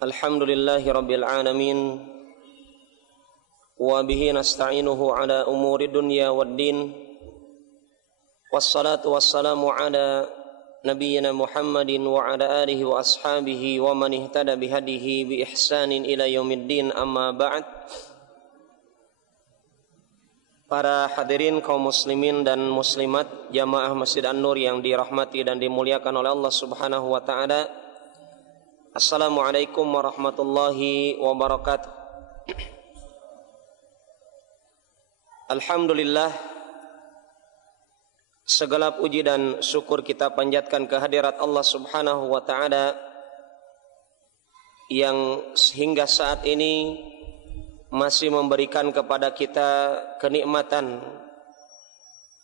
Alhamdulillahi rabbil alamin wa bihi nasta'inuhu ala umuri dunya waddin wassalatu wassalamu ala nabiyyina Muhammadin wa ala alihi wa ashabihi wa man ihtada bihadihi bi ihsanin ila yaumiddin, amma ba'd. Para hadirin kaum muslimin dan muslimat jamaah Masjid An-Nur yang dirahmati dan dimuliakan oleh Allah Subhanahu wa taala. Assalamualaikum warahmatullahi wabarakatuh. Alhamdulillah, segala puji dan syukur kita panjatkan kehadirat Allah Subhanahu wa taala yang hingga saat ini masih memberikan kepada kita kenikmatan,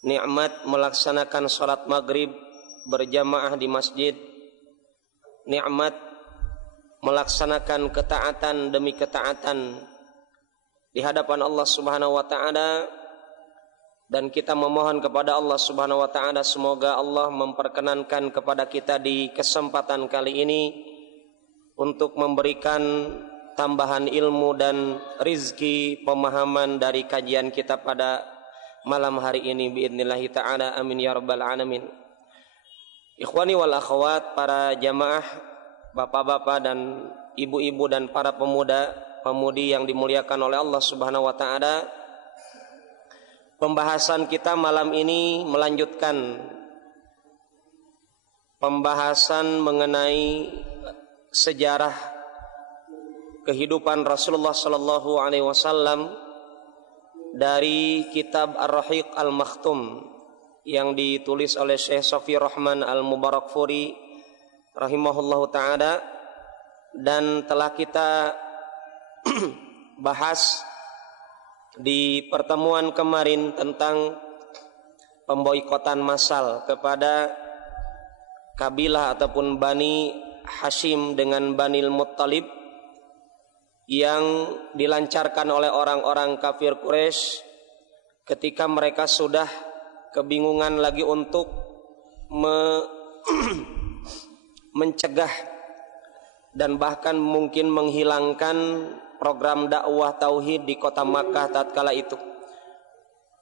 nikmat melaksanakan salat maghrib berjamaah di masjid, nikmat melaksanakan ketaatan demi ketaatan di hadapan Allah Subhanahu wa taala, dan kita memohon kepada Allah Subhanahu wa taala semoga Allah memperkenankan kepada kita di kesempatan kali ini untuk memberikan tambahan ilmu dan rizki pemahaman dari kajian kita pada malam hari ini biidnillahi ta'ala, amin ya rabbal alamin. Ikhwani wal akhwat, para jamaah, bapak-bapak dan ibu-ibu dan para pemuda-pemudi yang dimuliakan oleh Allah Subhanahu wa taala. Pembahasan kita malam ini melanjutkan pembahasan mengenai sejarah kehidupan Rasulullah sallallahu alaihi wasallam dari kitab Ar-Rahiq Al-Makhtum yang ditulis oleh Syekh Safi Rahman Al-Mubarakfuri rahimahullahu ta'ala, dan telah kita bahas di pertemuan kemarin tentang pemboikotan massal kepada kabilah ataupun Bani Hashim dengan Banil Muttalib yang dilancarkan oleh orang-orang kafir Quraisy ketika mereka sudah kebingungan lagi untuk mencegah dan bahkan mungkin menghilangkan program dakwah tauhid di kota Makkah tatkala itu.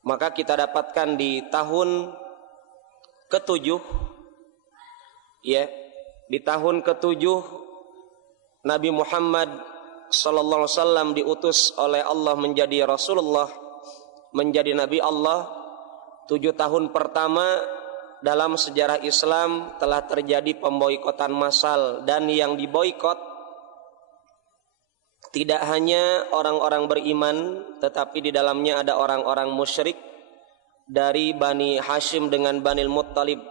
Maka kita dapatkan di tahun ke-7, ya, di tahun ke-7 Nabi Muhammad sallallahu alaihi wasallam diutus oleh Allah menjadi Rasulullah, menjadi Nabi Allah. 7 tahun pertama dalam sejarah Islam telah terjadi pemboikotan massal, dan yang diboikot tidak hanya orang-orang beriman, tetapi di dalamnya ada orang-orang musyrik dari Bani Hashim dengan Banil Muttalib,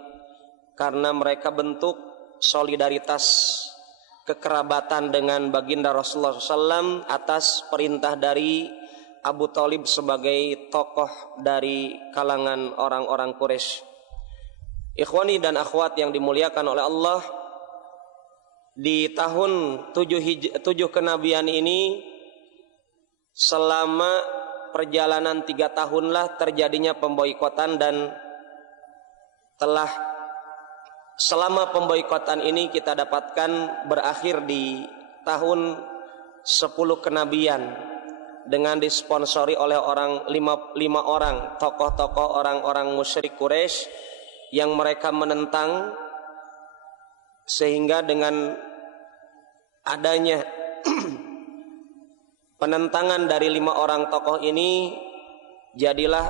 karena mereka bentuk solidaritas kekerabatan dengan baginda Rasulullah SAW atas perintah dari Abu Thalib sebagai tokoh dari kalangan orang-orang Quraisy. Ikhwani dan akhwat yang dimuliakan oleh Allah, di tahun 7 kenabian ini selama perjalanan 3 tahunlah terjadinya pemboikotan, dan telah selama pemboikotan ini kita dapatkan berakhir di tahun 10 kenabian dengan disponsori oleh lima orang tokoh-tokoh orang-orang musyrik Quraisy yang mereka menentang, sehingga dengan adanya penentangan dari 5 orang tokoh ini jadilah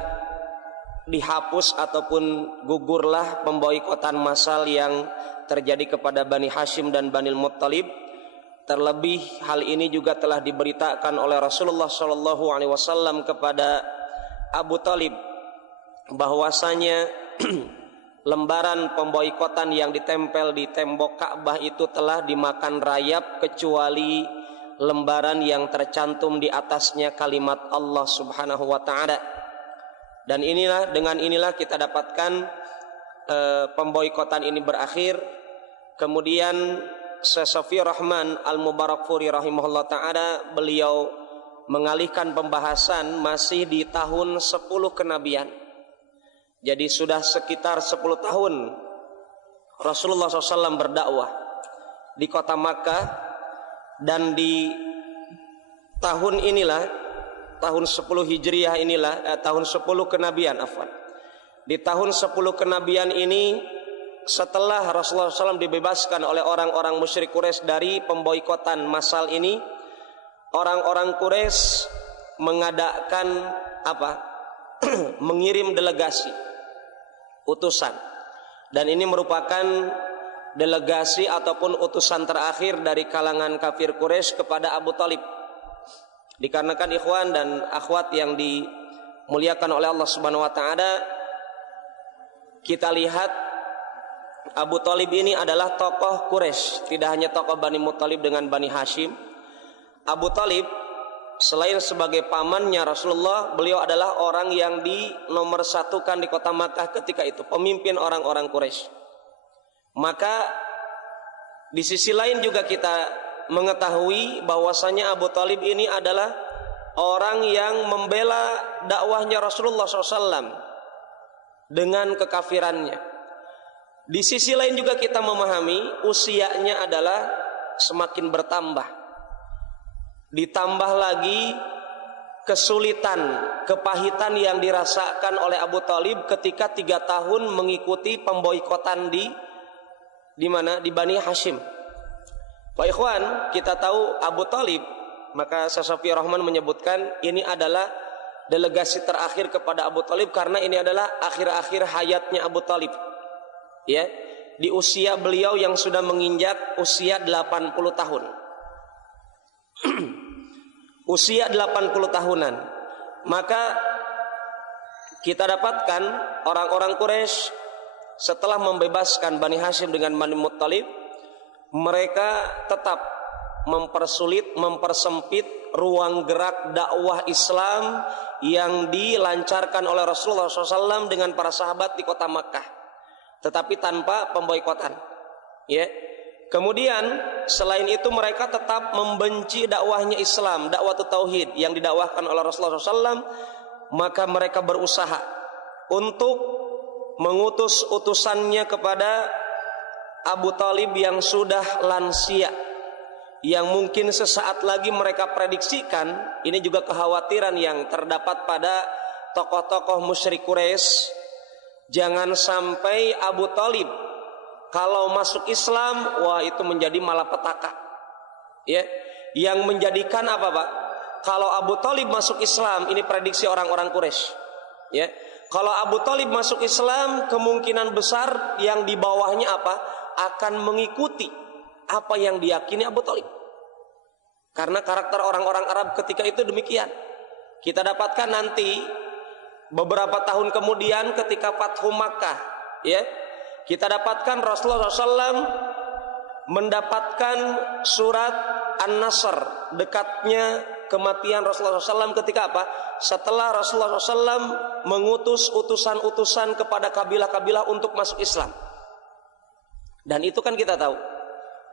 dihapus ataupun gugurlah pemboikotan massal yang terjadi kepada Bani Hashim dan Banil Muttalib. Terlebih hal ini juga telah diberitakan oleh Rasulullah sallallahu alaihi wasallam kepada Abu Thalib bahwasanya lembaran pemboikotan yang ditempel di tembok Ka'bah itu telah dimakan rayap kecuali lembaran yang tercantum di atasnya kalimat Allah Subhanahu wa taala. Dan dengan inilah kita dapatkan pemboikotan ini berakhir. Kemudian Syekh Safi Rahman Al-Mubarakfuri rahimahullah ta'ala, beliau mengalihkan pembahasan masih di tahun 10 kenabian. Jadi sudah sekitar 10 tahun Rasulullah SAW berdakwah di kota Makkah, Dan di tahun inilah, tahun 10 Hijriah inilah, tahun 10 kenabian, afwan. Di tahun 10 kenabian ini, setelah Rasulullah SAW dibebaskan oleh orang-orang musyrik Quraisy dari pemboikotan massal ini, orang-orang Quraisy mengadakan apa? Mengirim delegasi, utusan. Dan ini merupakan delegasi ataupun utusan terakhir dari kalangan kafir Quraisy kepada Abu Thalib. Dikarenakan ikhwan dan akhwat yang dimuliakan oleh Allah Subhanahu wa taala, kita lihat Abu Thalib ini adalah tokoh Quraisy, tidak hanya tokoh Bani Muthalib dengan Bani Hashim. Abu Thalib selain sebagai pamannya Rasulullah, beliau adalah orang yang dinomorsatukan di kota Makkah ketika itu, pemimpin orang-orang Quraisy. Maka di sisi lain juga kita mengetahui bahwasanya Abu Thalib ini adalah orang yang membela dakwahnya Rasulullah SAW dengan kekafirannya. Di sisi lain juga kita memahami usianya adalah semakin bertambah. Ditambah lagi kesulitan, kepahitan yang dirasakan oleh Abu Thalib ketika 3 tahun mengikuti pemboikotan di mana? Di Bani Hashim. Pak ikhwan, kita tahu Abu Thalib, maka Syafi'i Rahman menyebutkan ini adalah delegasi terakhir kepada Abu Thalib karena ini adalah akhir-akhir hayatnya Abu Thalib. Ya, di usia beliau yang sudah menginjak usia 80 tahun. Usia 80 tahunan. Maka kita dapatkan orang-orang Quraisy setelah membebaskan Bani Hashim dengan Bani Muthalib, mereka tetap mempersulit, mempersempit ruang gerak dakwah Islam yang dilancarkan oleh Rasulullah SAW dengan para sahabat di kota Makkah, tetapi tanpa pemboikotan. Ya. Kemudian selain itu mereka tetap membenci dakwahnya Islam, dakwah tauhid yang didakwahkan oleh Rasulullah SAW. Maka mereka berusaha untuk mengutus utusannya kepada Abu Thalib yang sudah lansia, yang mungkin sesaat lagi mereka prediksikan. Ini juga kekhawatiran yang terdapat pada tokoh-tokoh musyrik Quraisy. Jangan sampai Abu Thalib kalau masuk Islam, wah itu menjadi malapetaka. Ya, yang menjadikan apa, Pak? Kalau Abu Thalib masuk Islam, ini prediksi orang-orang Quraisy. Ya, kalau Abu Thalib masuk Islam, kemungkinan besar yang di bawahnya apa? Akan mengikuti apa yang diyakini Abu Thalib. Karena karakter orang-orang Arab ketika itu demikian. Kita dapatkan nanti beberapa tahun kemudian ketika Fathu Makkah, ya, kita dapatkan Rasulullah SAW mendapatkan surat An-Nasr, dekatnya kematian Rasulullah SAW ketika apa? Setelah Rasulullah SAW mengutus utusan-utusan kepada kabilah-kabilah untuk masuk Islam. Dan itu kan kita tahu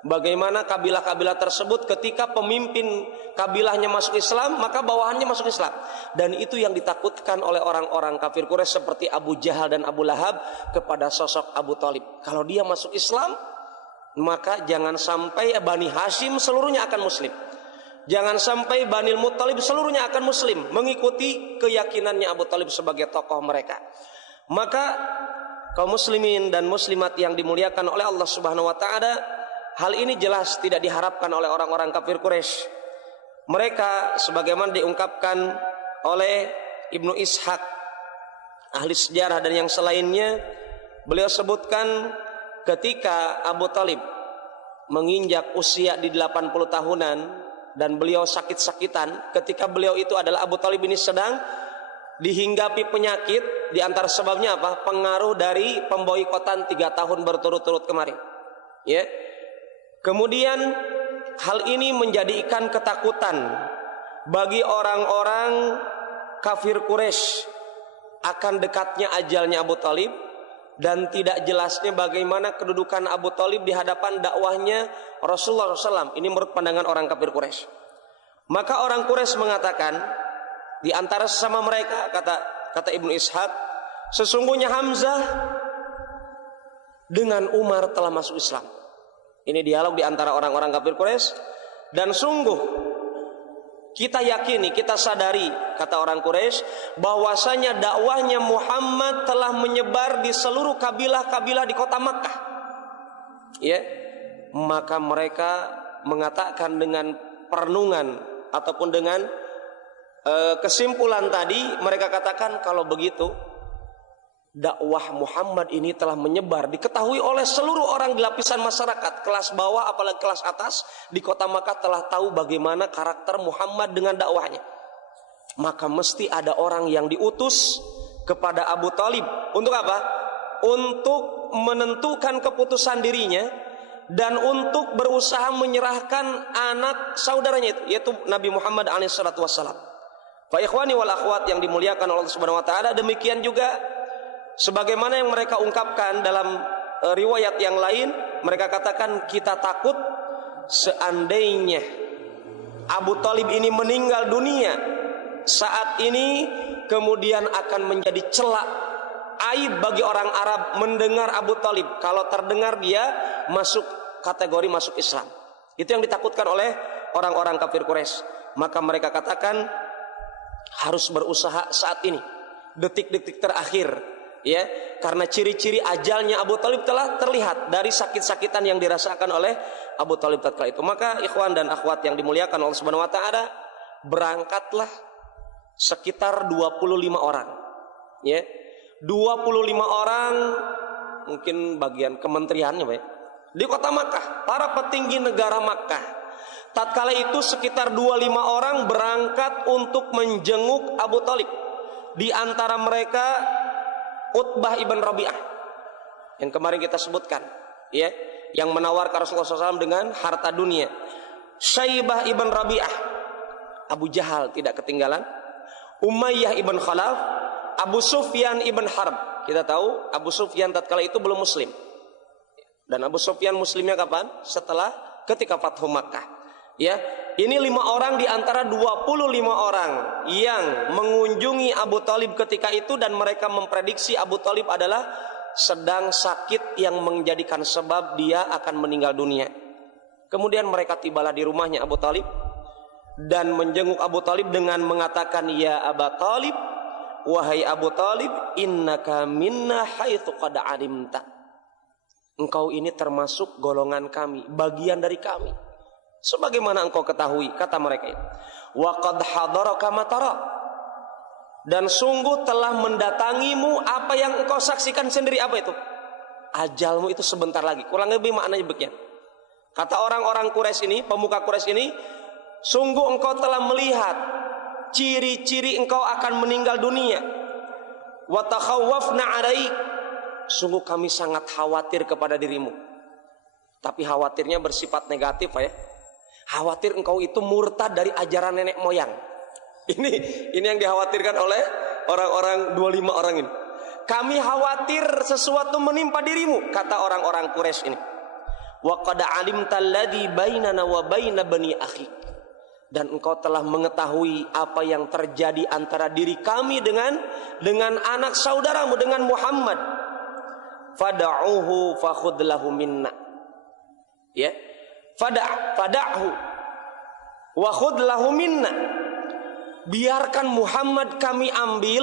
bagaimana kabilah-kabilah tersebut ketika pemimpin kabilahnya masuk Islam, maka bawahannya masuk Islam. Dan itu yang ditakutkan oleh orang-orang kafir Quraisy seperti Abu Jahal dan Abu Lahab kepada sosok Abu Thalib. Kalau dia masuk Islam, maka jangan sampai Bani Hashim seluruhnya akan muslim. Jangan sampai Bani Muthalib seluruhnya akan muslim, mengikuti keyakinannya Abu Thalib sebagai tokoh mereka. Maka kaum muslimin dan muslimat yang dimuliakan oleh Allah Subhanahu wa taala, hal ini jelas tidak diharapkan oleh orang-orang kafir Quraisy. Mereka sebagaimana diungkapkan oleh Ibnu Ishaq, ahli sejarah dan yang selainnya, beliau sebutkan ketika Abu Thalib menginjak usia di 80 tahunan dan beliau sakit-sakitan, ketika beliau itu adalah Abu Thalib ini sedang dihinggapi penyakit, di antara sebabnya apa? Pengaruh dari pemboikotan 3 tahun berturut-turut kemarin. Ya. Kemudian hal ini menjadikan ketakutan bagi orang-orang kafir Quraisy akan dekatnya ajalnya Abu Thalib dan tidak jelasnya bagaimana kedudukan Abu Thalib di hadapan dakwahnya Rasulullah SAW. Ini menurut pandangan orang kafir Quraisy. Maka orang Quraisy mengatakan di antara sesama mereka, kata Ibnu Ishaq, sesungguhnya Hamzah dengan Umar telah masuk Islam. Ini dialog di antara orang-orang kafir Quraisy. Dan sungguh kita yakini, kita sadari, kata orang Quraisy, bahwasanya dakwahnya Muhammad telah menyebar di seluruh kabilah-kabilah di kota Makkah. Ya, maka mereka mengatakan dengan perenungan ataupun dengan kesimpulan tadi, mereka katakan kalau begitu dakwah Muhammad ini telah menyebar, diketahui oleh seluruh orang di lapisan masyarakat, kelas bawah apalagi kelas atas di kota Makkah telah tahu bagaimana karakter Muhammad dengan dakwahnya. Maka mesti ada orang yang diutus kepada Abu Thalib untuk apa? Untuk menentukan keputusan dirinya dan untuk berusaha menyerahkan anak saudaranya itu, yaitu Nabi Muhammad SAW. Fa ikhwani wal akhwat yang dimuliakan Allah Subhanahu wa taala, demikian juga sebagaimana yang mereka ungkapkan dalam riwayat yang lain, mereka katakan kita takut seandainya Abu Thalib ini meninggal dunia saat ini, kemudian akan menjadi celak, aib bagi orang Arab mendengar Abu Thalib. Kalau terdengar dia masuk kategori masuk Islam. Itu yang ditakutkan oleh orang-orang kafir Quraisy. Maka mereka katakan harus berusaha saat ini, detik-detik terakhir, ya, karena ciri-ciri ajalnya Abu Thalib telah terlihat dari sakit-sakitan yang dirasakan oleh Abu Thalib tatkala itu. Maka ikhwan dan akhwat yang dimuliakan Allah Subhanahu wa taala, berangkatlah sekitar 25 orang, ya. 25 orang, mungkin bagian kementeriannya, Pak, di kota Makkah, para petinggi negara Makkah. Tatkala itu sekitar 25 orang berangkat untuk menjenguk Abu Thalib. Di antara mereka Utbah ibn Rabi'ah yang kemarin kita sebutkan, ya, yang menawarkan Rasulullah SAW dengan harta dunia. Syaibah ibn Rabi'ah, Abu Jahal tidak ketinggalan, Umayyah ibn Khalaf, Abu Sufyan ibn Harb. Kita tahu Abu Sufyan tatkala itu belum muslim. Dan Abu Sufyan muslimnya kapan? Setelah ketika Fathu Makkah. Ya, ini 5 orang di antara 25 orang yang mengunjungi Abu Thalib ketika itu, dan mereka memprediksi Abu Thalib adalah sedang sakit yang menjadikan sebab dia akan meninggal dunia. Kemudian mereka tibalah di rumahnya Abu Thalib dan menjenguk Abu Thalib dengan mengatakan, ya Abu Thalib, wahai Abu Thalib, innaka minna haitsu qad alimta. Engkau ini termasuk golongan kami, bagian dari kami, sebagaimana engkau ketahui, kata mereka itu. Wa qad hadaraka ma tara, dan sungguh telah mendatangimu apa yang engkau saksikan sendiri. Apa itu? Ajalmu itu sebentar lagi. Kurang lebih maknanya begini. Kata orang-orang Quraisy ini, pemuka Quraisy ini, sungguh engkau telah melihat ciri-ciri engkau akan meninggal dunia. Wa takhawwafna 'alaik, sungguh kami sangat khawatir kepada dirimu. Tapi khawatirnya bersifat negatif, ya. Khawatir engkau itu murtad dari ajaran nenek moyang. Ini yang dikhawatirkan oleh orang-orang 25 orang ini. Kami khawatir sesuatu menimpa dirimu, kata orang-orang Quraisy ini. Wa qad 'alimtal ladzi bainana wa baina bani akhik, dan engkau telah mengetahui apa yang terjadi antara diri kami dengan anak saudaramu, dengan Muhammad. Fada'uhu fakhudh lahu minna, ya, fada'hu wa khudh lahu minna, biarkan Muhammad kami ambil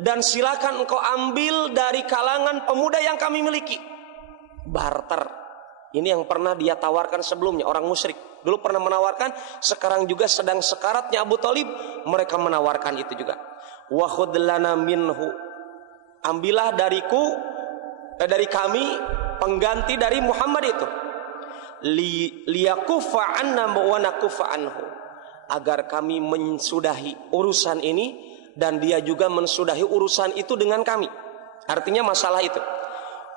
dan silakan engkau ambil dari kalangan pemuda yang kami miliki. Barter, ini yang pernah dia tawarkan sebelumnya. Orang musyrik dulu pernah menawarkan, sekarang juga sedang sekaratnya Abu Thalib, mereka menawarkan itu juga. Wa khudh lana minhu, ambillah dari kami pengganti dari Muhammad itu. Liyakuffa anna wa nakuffa anhu, agar kami mensudahi urusan ini dan dia juga mensudahi urusan itu dengan kami. Artinya masalah itu.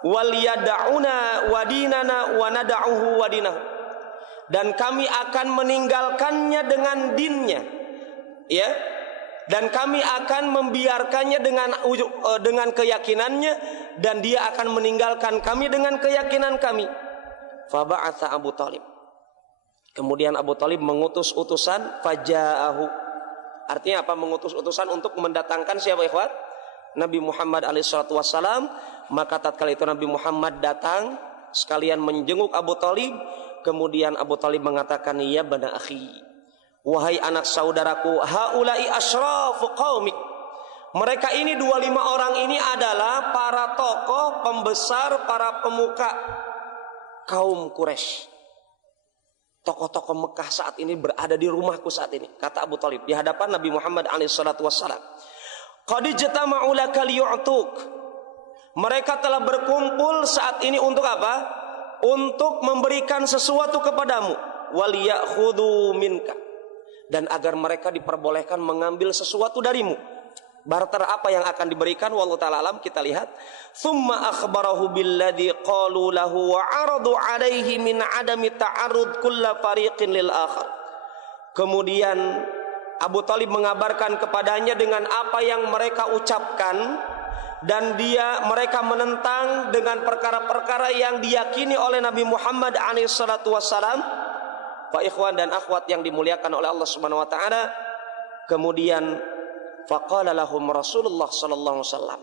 Waliyada'una wadinana wa nada'uhu wadinahu, dan kami akan meninggalkannya dengan dinnya, ya, dan kami akan membiarkannya dengan keyakinannya, dan dia akan meninggalkan kami dengan keyakinan kami. Faba'atha Abu Thalib, kemudian Abu Thalib mengutus utusan, faja'ahu, artinya apa? Mengutus utusan untuk mendatangkan siapa, ikhwat? Nabi Muhammad SAW. Maka tatkala itu Nabi Muhammad datang sekalian menjenguk Abu Thalib, Kemudian Abu Talib mengatakan, ya bana akhi, wahai anak saudaraku, haulai asyrafu qaumik. Mereka ini 25 orang ini adalah para tokoh pembesar, para pemuka kaum Quraisy. Tokoh-tokoh Mekah saat ini berada di rumahku saat ini, kata Abu Talib di hadapan Nabi Muhammad SAW. Qad ijtama'u laka liyu'tuk. Mereka telah berkumpul saat ini untuk apa? Untuk memberikan sesuatu kepadamu, waliyakhudhu minka, dan agar mereka diperbolehkan mengambil sesuatu darimu. Barter apa yang akan diberikan? Wallahu ta'ala alam. Kita lihat. Thumma akhbarahu billadhi qalu lahu wa aradu alaihi min adami ta'arud kulla fariqin lil akhar. Kemudian Abu Talib mengabarkan kepadanya dengan apa yang mereka ucapkan, dan mereka menentang dengan perkara-perkara yang diyakini oleh Nabi Muhammad SAW. Fa ikhwan dan akhwat yang dimuliakan oleh Allah Subhanahu wa taala. Kemudian faqala lahum Rasulullah sallallahu alaihi wasallam.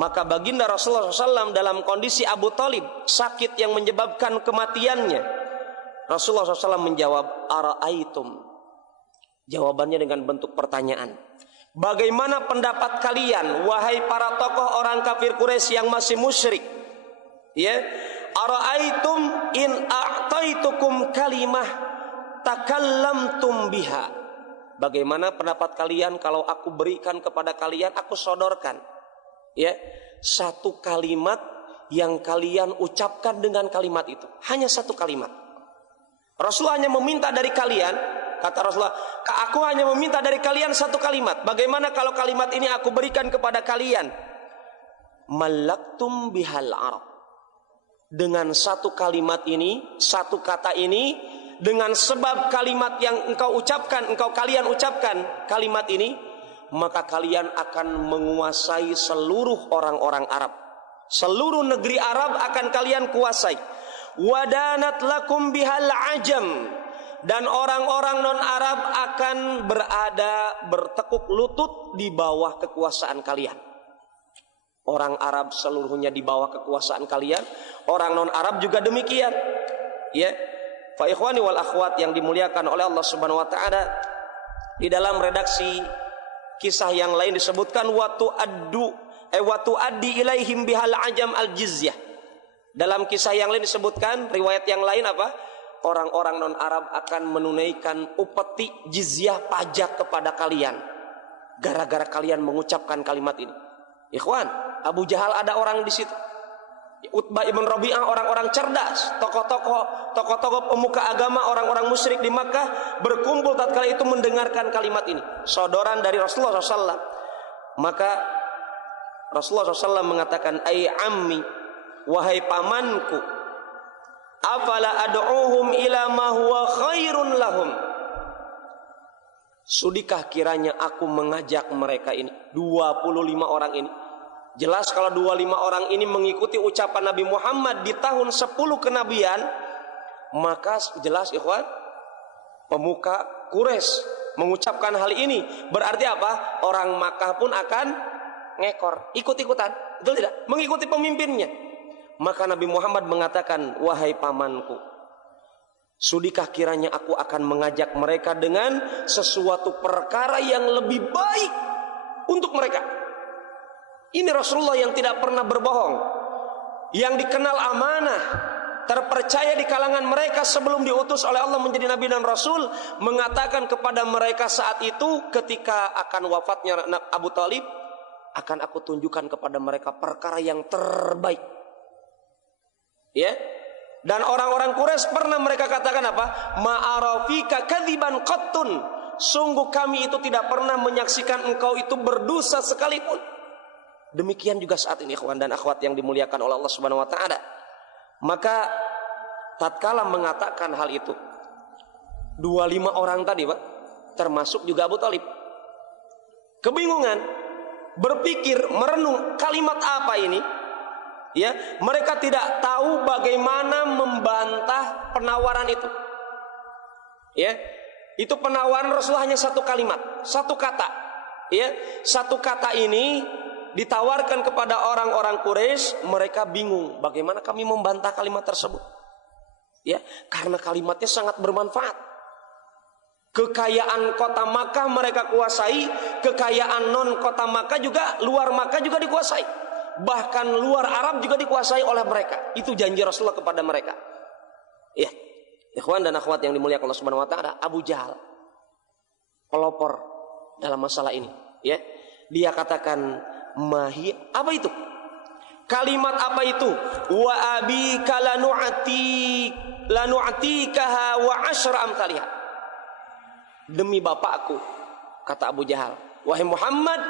Maka baginda Rasulullah SAW dalam kondisi Abu Talib sakit yang menyebabkan kematiannya, Rasulullah SAW menjawab, ara'aitum. Jawabannya dengan bentuk pertanyaan. Bagaimana pendapat kalian, wahai para tokoh orang kafir Quraisy yang masih musyrik? Ya, ara'aitum in a'taitukum kalimah takallamtum biha. Bagaimana pendapat kalian kalau aku berikan kepada kalian, aku sodorkan, ya, satu kalimat yang kalian ucapkan dengan kalimat itu, hanya satu kalimat. Rasulullah hanya meminta dari kalian. Kata Rasulullah, aku hanya meminta dari kalian satu kalimat. Bagaimana kalau kalimat ini aku berikan kepada kalian? Malaktum bihal Arab. Dengan satu kalimat ini, satu kata ini, dengan sebab kalimat yang kalian ucapkan kalimat ini, maka kalian akan menguasai seluruh orang-orang Arab. Seluruh negeri Arab akan kalian kuasai. Wadanat lakum bihal ajam. Dan orang-orang non-Arab akan bertekuk lutut di bawah kekuasaan kalian. Orang Arab seluruhnya di bawah kekuasaan kalian, orang non-Arab juga demikian. Ya, fa ikhwani wal akhwat yang dimuliakan oleh Allah Subhanahu wa taala, di dalam redaksi kisah yang lain disebutkan wa tuaddi ilaihim bihal ajam al jizyah. Dalam kisah yang lain disebutkan, riwayat yang lain apa? Orang-orang non-Arab akan menunaikan upeti jizyah pajak kepada kalian gara-gara kalian mengucapkan kalimat ini. Ikhwan, Abu Jahal ada orang di situ. Utbah ibn Rabi'ah, orang-orang cerdas, tokoh-tokoh pemuka agama, orang-orang musyrik di Makkah berkumpul tatkala itu mendengarkan kalimat ini, sodoran dari Rasulullah SAW. Maka Rasulullah SAW mengatakan, ai ammi, wahai pamanku, afala ad'uhum ila ma huwa khairun lahum. Sudikah kiranya aku mengajak mereka ini, 25 orang ini. Jelas kalau 25 orang ini mengikuti ucapan Nabi Muhammad di tahun 10 kenabian, maka jelas ikhwan, pemuka Quraisy mengucapkan hal ini, berarti apa? Orang Makkah pun akan ngekor, ikut-ikutan, betul tidak? Mengikuti pemimpinnya. Maka Nabi Muhammad mengatakan, wahai pamanku, sudikah kiranya aku akan mengajak mereka dengan sesuatu perkara yang lebih baik untuk mereka. Ini Rasulullah yang tidak pernah berbohong, yang dikenal amanah, terpercaya di kalangan mereka sebelum diutus oleh Allah menjadi Nabi dan Rasul, mengatakan kepada mereka saat itu ketika akan wafatnya Abu Talib, akan aku tunjukkan kepada mereka perkara yang terbaik. Ya, dan orang-orang Quraisy pernah mereka katakan apa? Ma'arafika kadziban qattun. Sungguh kami itu tidak pernah menyaksikan engkau itu berdosa sekalipun. Demikian juga saat ini ikhwan dan akhwat yang dimuliakan oleh Allah Subhanahu wa taala. Maka tatkala mengatakan hal itu, 25 orang tadi, Pak, termasuk juga Abu Talib, kebingungan, berpikir, merenung kalimat apa ini? Ya, mereka tidak tahu bagaimana membantah penawaran itu. Ya, itu penawaran Rasulullah hanya satu kalimat, satu kata. Ya, satu kata ini ditawarkan kepada orang-orang Quraisy, mereka bingung bagaimana kami membantah kalimat tersebut. Ya, karena kalimatnya sangat bermanfaat. Kekayaan kota Makkah mereka kuasai, kekayaan non kota Makkah juga, luar Makkah juga dikuasai. Bahkan luar Arab juga dikuasai oleh mereka. Itu janji Rasulullah kepada mereka. Ya, ikhwan dan akhwat yang dimuliakan Allah Subhanahu wa taala, Abu Jahal pelopor dalam masalah ini, ya. Dia katakan, "Mahi," apa itu? Kalimat apa itu? "Wa abika lanu'tikaha wa asyra amsalihha." Demi bapakku, kata Abu Jahal, "Wahai Muhammad,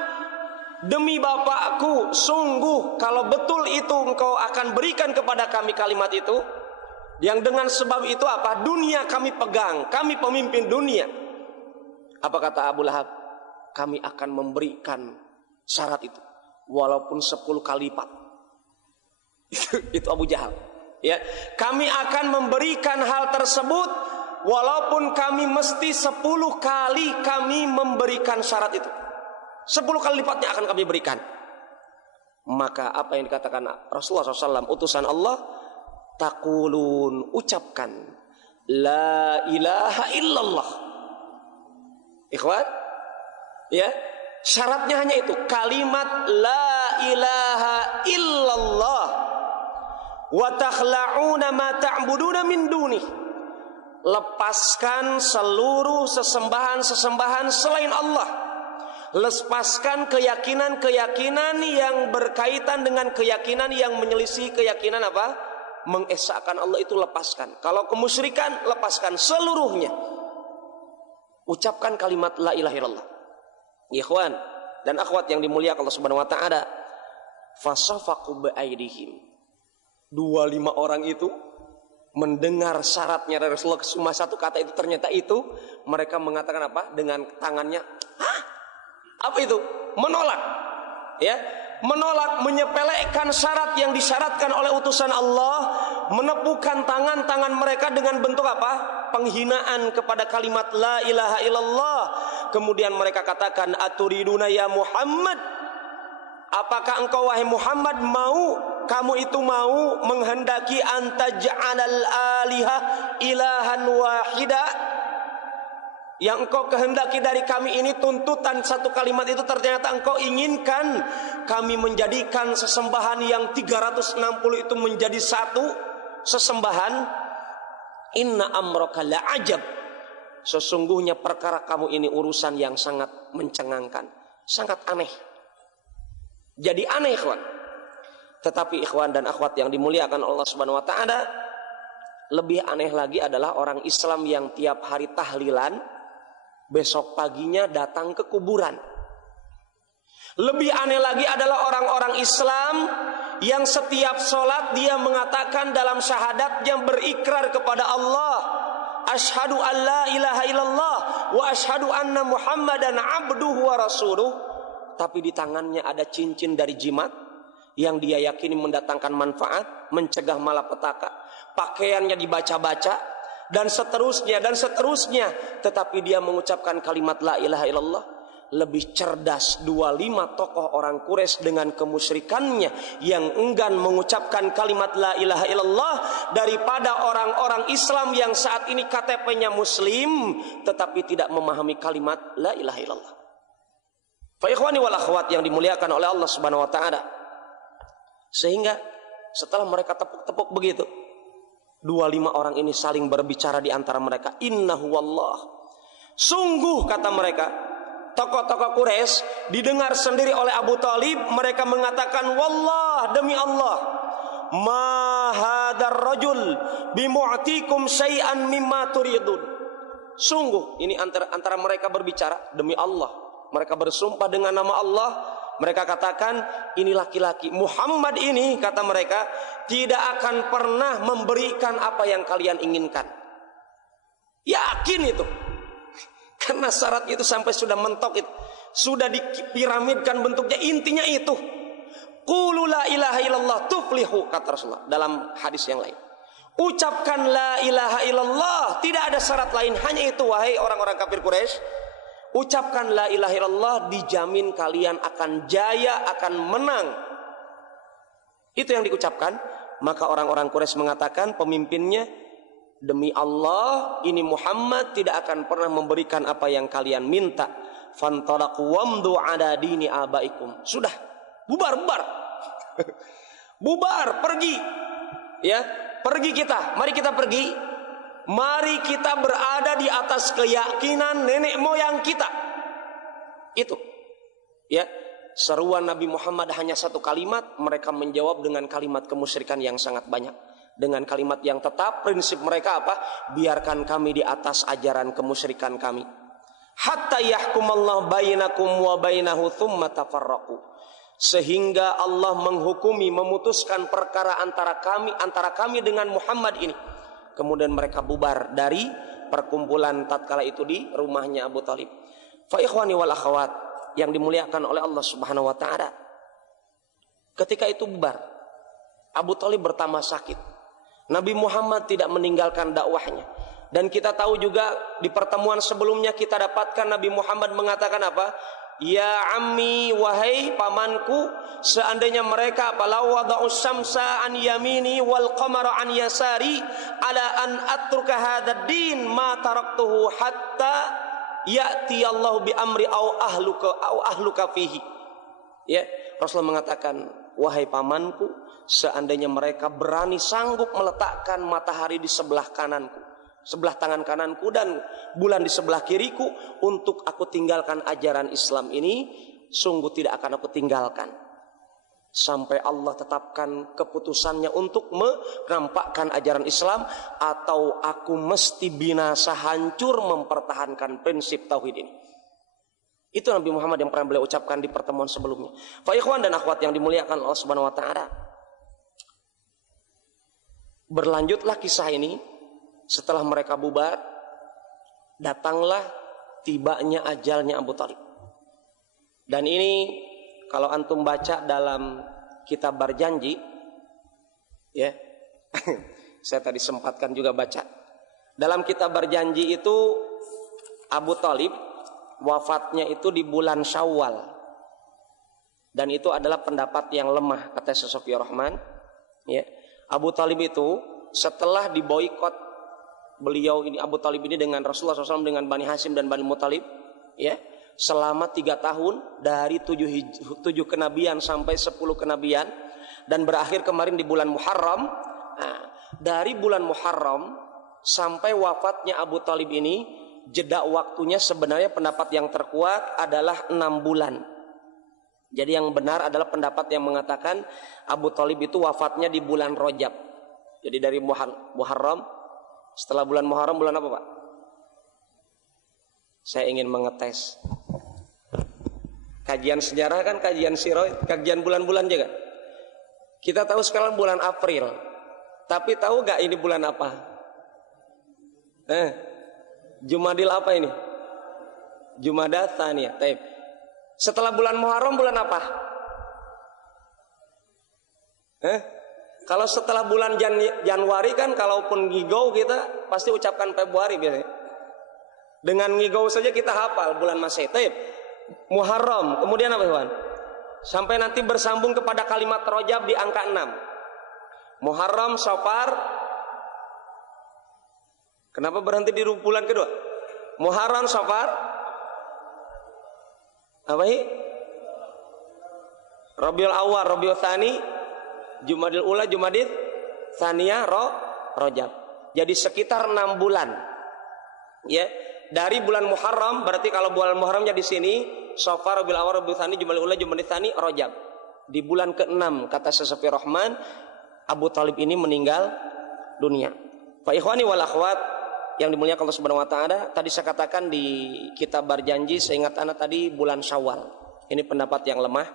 demi bapakku, sungguh kalau betul itu engkau akan berikan kepada kami kalimat itu, yang dengan sebab itu apa? Dunia kami pegang, kami pemimpin dunia." Apa kata Abu Lahab? "Kami akan memberikan syarat itu, walaupun 10 kali lipat." Itu Abu Jahal. Ya, kami akan memberikan hal tersebut, walaupun kami mesti 10 kali kami memberikan syarat itu. 10 kali lipatnya akan kami berikan. Maka apa yang dikatakan Rasulullah SAW, utusan Allah, "Taqulun," ucapkan, "La ilaha illallah." Ikhwan, ya, syaratnya hanya itu, kalimat la ilaha illallah. Wa takhla'una ma ta'buduna min duni. Lepaskan seluruh sesembahan-sesembahan selain Allah. Lepaskan keyakinan-keyakinan yang berkaitan dengan keyakinan yang menyelisih keyakinan apa? Mengesahkan Allah, itu lepaskan. Kalau kemusyrikan, lepaskan seluruhnya. Ucapkan kalimat la ilaha illallah. Ikhwan dan akhwat yang dimuliakan Allah Subhanahu wa taala, fasafaqu bi'aidihim. 25 orang itu mendengar syaratnya dari Rasulullah, cuma satu kata itu, ternyata itu, mereka mengatakan apa? Dengan tangannya, "Hah? Apa itu?" Menolak. Ya, menolak, menyepelekan syarat yang disyaratkan oleh utusan Allah, menepukkan tangan mereka dengan bentuk apa? Penghinaan kepada kalimat la ilaha illallah. Kemudian mereka katakan, "Aturiduna ya Muhammad, apakah engkau wahai Muhammad kamu itu mau menghendaki antaj'alal alihah ilahan wahida?" Yang engkau kehendaki dari kami ini, tuntutan satu kalimat itu, ternyata engkau inginkan kami menjadikan sesembahan yang 360 itu menjadi satu sesembahan. "Inna amraka la'ajab." Sesungguhnya perkara kamu ini urusan yang sangat mencengangkan, sangat aneh. Jadi aneh, ikhwan. Tetapi ikhwan dan akhwat yang dimuliakan Allah Subhanahu wa taala, lebih aneh lagi adalah orang Islam yang tiap hari tahlilan, besok paginya datang ke kuburan. Lebih aneh lagi adalah orang-orang Islam yang setiap sholat dia mengatakan dalam syahadatnya, berikrar kepada Allah, "Asyhadu an la ilaha illallah wa asyhadu anna Muhammadan abduhu wa rasuluh." Tapi di tangannya ada cincin dari jimat yang dia yakini mendatangkan manfaat, mencegah malapetaka. Pakaiannya dibaca-baca dan seterusnya dan seterusnya, tetapi dia mengucapkan kalimat la ilaha illallah. Lebih cerdas 25 tokoh orang Quraisy dengan kemusyrikannya yang enggan mengucapkan kalimat la ilaha illallah daripada orang-orang Islam yang saat ini KTP-nya muslim tetapi tidak memahami kalimat la ilaha illallah. Fa ikhwani wal akhwat yang dimuliakan oleh Allah Subhanahu wa taala. Sehingga setelah mereka tepuk-tepuk begitu, 25 orang ini saling berbicara di antara mereka, "Innahu wallah." Sungguh, kata mereka, tokoh-tokoh Quraisy, didengar sendiri oleh Abu Thalib, mereka mengatakan, "Wallah, demi Allah, ma hadzal rajul bimu'tikum syai'an mimma turidun." Sungguh, ini antara mereka berbicara, demi Allah, mereka bersumpah dengan nama Allah, mereka katakan, "Ini laki-laki Muhammad ini," kata mereka, "tidak akan pernah memberikan apa yang kalian inginkan." Yakin itu. Karena syarat itu sampai sudah mentok itu, sudah dipiramidkan bentuknya, intinya itu. "Qulu la ilaha illallah tuflihu," kata Rasulullah dalam hadis yang lain. Ucapkan la ilaha illallah, tidak ada syarat lain, hanya itu wahai orang-orang kafir Quraisy. Ucapkan la ilaha illallah, dijamin kalian akan jaya, akan menang. Itu yang diucapkan. Maka orang-orang Quraisy mengatakan, pemimpinnya, demi Allah ini Muhammad tidak akan pernah memberikan apa yang kalian minta. Fantalaqu wamdu ala dini abaikum. Sudah, bubar. Bubar, pergi. Ya, pergi kita. Mari kita pergi. Mari kita berada di atas keyakinan nenek moyang kita. Itu. Ya, seruan Nabi Muhammad hanya satu kalimat, mereka menjawab dengan kalimat kemusyrikan yang sangat banyak. Dengan kalimat yang tetap, prinsip mereka apa? Biarkan kami di atas ajaran kemusyrikan kami. Hatta yahkumallahu bainakum wa bainahu thumma tafarraqu. Sehingga Allah menghukumi, memutuskan perkara antara kami dengan Muhammad ini. Kemudian mereka bubar dari perkumpulan tatkala itu di rumahnya Abu Talib. Fa ikhwani wal akhwat yang dimuliakan oleh Allah Subhanahu wa taala. Ketika itu bubar, Abu Talib bertambah sakit. Nabi Muhammad tidak meninggalkan dakwahnya. Dan kita tahu juga di pertemuan sebelumnya kita dapatkan Nabi Muhammad mengatakan apa? Ya ammi, wahai pamanku, seandainya mereka law wada'u syamsa an yamini wal qamara an yasari ala an atruka hadzal din ma taraktuhu hatta ya'ti Allah bi amri au ahluka fihi. Ya, Rasulullah mengatakan, wahai pamanku, seandainya mereka berani sanggup meletakkan matahari di sebelah kananku, sebelah tangan kananku, dan bulan di sebelah kiriku, untuk aku tinggalkan ajaran Islam ini, sungguh tidak akan aku tinggalkan sampai Allah tetapkan keputusannya untuk menampakkan ajaran Islam, atau aku mesti binasa, hancur mempertahankan prinsip tauhid ini. Itu Nabi Muhammad yang pernah beliau ucapkan di pertemuan sebelumnya. Fa ikhwan dan akhwat yang dimuliakan Allah Subhanahu wa taala, berlanjutlah kisah ini. Setelah mereka bubar, datanglah tibanya ajalnya Abu Talib. Dan ini kalau antum baca dalam kitab Berjanji, ya, saya tadi sempatkan juga baca. Dalam kitab Berjanji itu Abu Talib wafatnya itu di bulan Syawal. Dan itu adalah pendapat yang lemah, kata Syekh Sofiyur Rahman. Ya, Abu Talib itu setelah diboikot beliau ini, Abu Talib ini, dengan Rasulullah SAW, dengan Bani Hashim dan Bani Muttalib, ya, selama 3 tahun dari 7 kenabian sampai 10 kenabian, dan berakhir kemarin di bulan Muharram. Nah, dari bulan Muharram sampai wafatnya Abu Talib ini, jeda waktunya sebenarnya pendapat yang terkuat adalah 6 bulan. Jadi yang benar adalah pendapat yang mengatakan Abu Talib itu wafatnya di bulan Rajab. Jadi dari Muharram. Setelah bulan Muharram, bulan apa Pak? Saya ingin mengetes. Kajian sejarah kan, kajian sirah, kajian bulan-bulan juga. Kita tahu sekarang bulan April. Tapi tahu gak ini bulan apa? Jumadil apa ini? Jumadah Tsaniyah. Taib. Setelah bulan Muharram bulan apa? Kalau setelah bulan Januari kan, kalaupun ngigau kita pasti ucapkan Februari biasanya. Dengan ngigau saja kita hafal bulan Masehi. Muharram, kemudian apa Tuhan? Sampai nanti bersambung kepada kalimat Rajab di angka 6. Muharram, Safar. Kenapa berhenti di bulan kedua? Muharram, Safar. Apa ini? Rabiul Awwal, Rabiul Tsani, Jumadil Ula, Jumadil Tsaniyah, Rajab. Jadi sekitar 6 bulan. Ya, dari bulan Muharram, berarti kalau bulan Muharramnya di sini, Safar, Rabiul Awwal, Rabiul Tsani, Jumadil Ula, Jumadil Tsani, Rajab. Di bulan ke-6, kata Syekh Sofiyur Rahman, Abu Talib ini meninggal dunia. Fa ikhwani wal akhwat yang dimuliakan Allah Subhanahu wa taala, tadi saya katakan di kitab Berjanji, seingat anak tadi bulan Syawal. Ini pendapat yang lemah,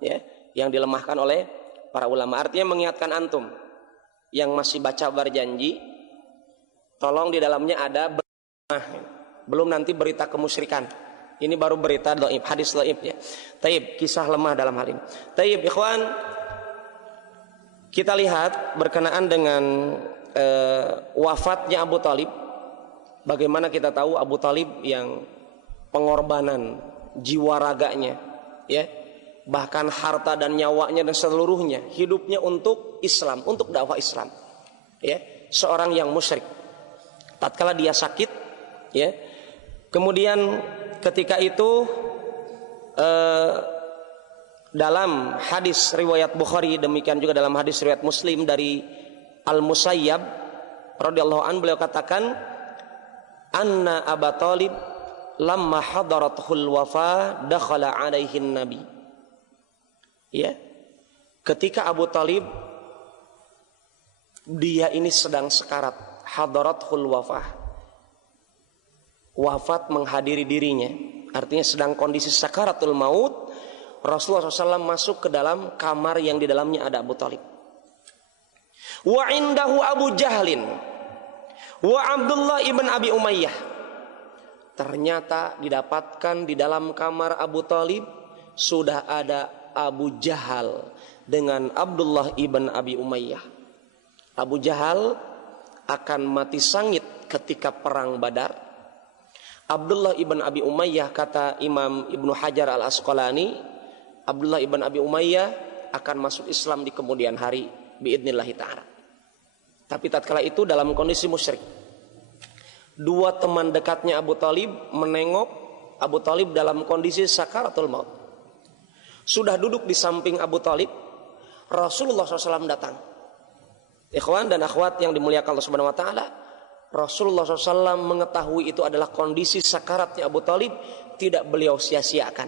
ya, yang dilemahkan oleh para ulama. Artinya mengingatkan antum yang masih baca Berjanji, tolong di dalamnya ada belum nanti berita kemusyrikan. Ini baru berita dhaif, hadis dhaif, ya. Taib, kisah lemah dalam hal ini. Taib, ikhwan, kita lihat berkenaan dengan wafatnya Abu Talib. Bagaimana kita tahu Abu Talib yang pengorbanan jiwa raganya, ya, bahkan harta dan nyawanya dan seluruhnya hidupnya untuk Islam, untuk dakwah Islam, ya, seorang yang musyrik, tatkala dia sakit, ya. Kemudian ketika itu dalam hadis riwayat Bukhari, demikian juga dalam hadis riwayat Muslim dari Al-Musayyab radhiyallahu an, beliau katakan anna Abu Thalib lamma hadaratul wafa dakhala alaihi nabi. Ya. Ketika Abu Thalib dia ini sedang sekarat, hadaratul wafa, wafat menghadiri dirinya, artinya sedang kondisi sakaratul maut, Rasulullah SAW masuk ke dalam kamar yang di dalamnya ada Abu Thalib. Wa indahu Abu Jahlin wa Abdullah ibn Abi Umayyah. Ternyata didapatkan di dalam kamar Abu Thalib sudah ada Abu Jahal dengan Abdullah ibn Abi Umayyah. Abu Jahal akan mati sangit ketika perang Badar. Abdullah ibn Abi Umayyah, kata Imam Ibnu Hajar Al-Asqalani, Abdullah ibn Abi Umayyah akan masuk Islam di kemudian hari biidznillah ta'ala. Tapi tatkala itu dalam kondisi musyrik. Dua teman dekatnya Abu Thalib menengok Abu Thalib dalam kondisi sakaratul maut. Sudah duduk di samping Abu Thalib, Rasulullah SAW datang. Ikhwan dan akhwat yang dimuliakan Allah Subhanahu wa taala, Rasulullah SAW mengetahui itu adalah kondisi sakaratnya Abu Thalib, tidak beliau sia-siakan.